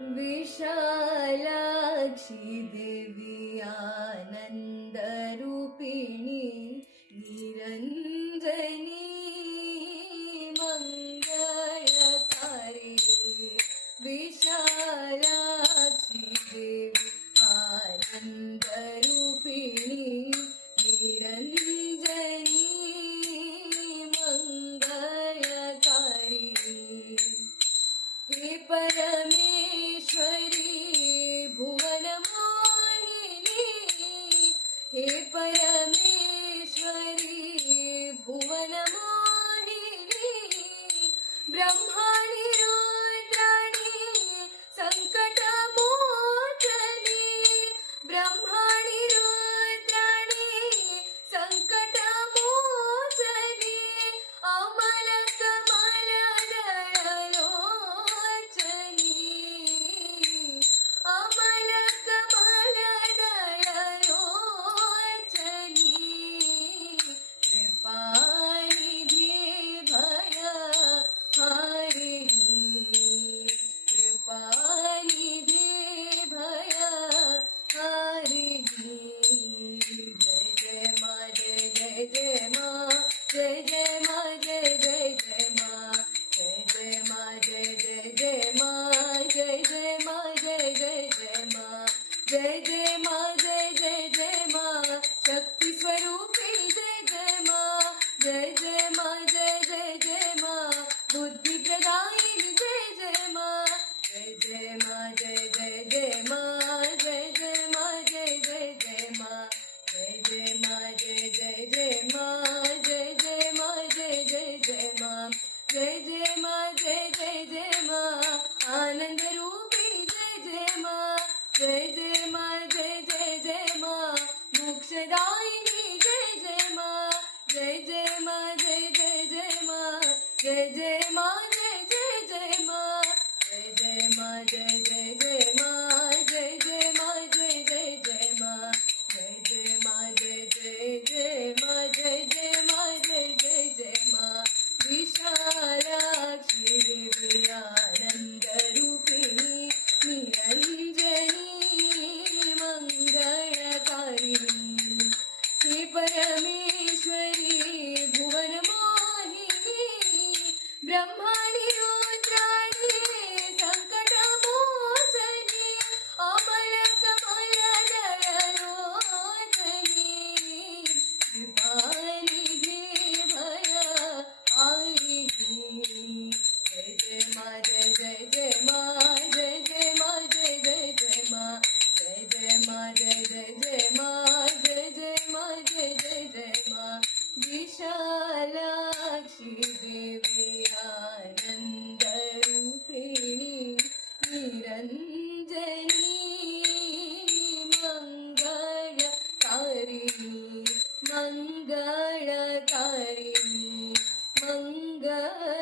विशालाक्षी देवी आनन्दरूपिणी निरञ्जनी मङ्गलकारिणी विशालाक्षी देवी आनन्दरूपिणी निरञ्जनी मङ्गलकारिणी हे परमेश्वरी भुवनमोहिनी हे परमेश्वरी भुवनमोहिनी ब्रह्माणि रुद्राणि सङ्कटमोचनी ब्रह्माणि रुद्राणि सङ्कटमोचनी अमलकमलदयलोचनी अमलकमलदयलोचनी कृपानिधि भयहारिणी कृपानिधि भयहारिणी जय जय माँ जय जय जय माँ जय जय माँ जय जय जय माँ जय जय माँ जय जय जय माँ जय जय माँ जय जय जय माँ जय जय माँ जय जय जय माँ शक्ति स्वरूपिणी जय जय माँ जय जय माँ जय जय जय माँ बुद्धि प्रदायिनी जय जय माँ जय जय माँ जय जय जय माँ जय जय माँ जय जय जय माँ जय जय माँ जय जय जय माँ जय जय माँ जय जय जय माँ जय जय माँ जय जय जय माँ आनंद रूपिणी जय जय माँ जय जय माँ जय जय जय माँ मोक्षदायिनी जय जय माँ जय जय माँ जय जय जय माँ जय जय माँ जय जय जय माँ जय जय माँ जय जय जय माँ जय जय माँ जय जय जय माँ जय जय माँ जय जय जय माँ जय जय माँ जय जय जय माँ विशालाक्षी देवी आनन्दरूपिणी निरञ्जनी मङ्गलकारिणी हे परमेश्वरी भुवनमोहिनी ब्रह्माणि रुद्राणि सङ्कटमोचनी अमलकमलदयलोचनी कृपानिधि भयहारिणी जय जय माँ जय जय जय माँ जय जय माँ जय जय जय माँ जय जय माँ जय जय जय माँ जय जय माँ जय जय जय माँ विशालाक्षी देवी आनन्दरूपिणी निरञ्जनी मङ्गलकारिणी मङ्गलकारिणी मङ्गल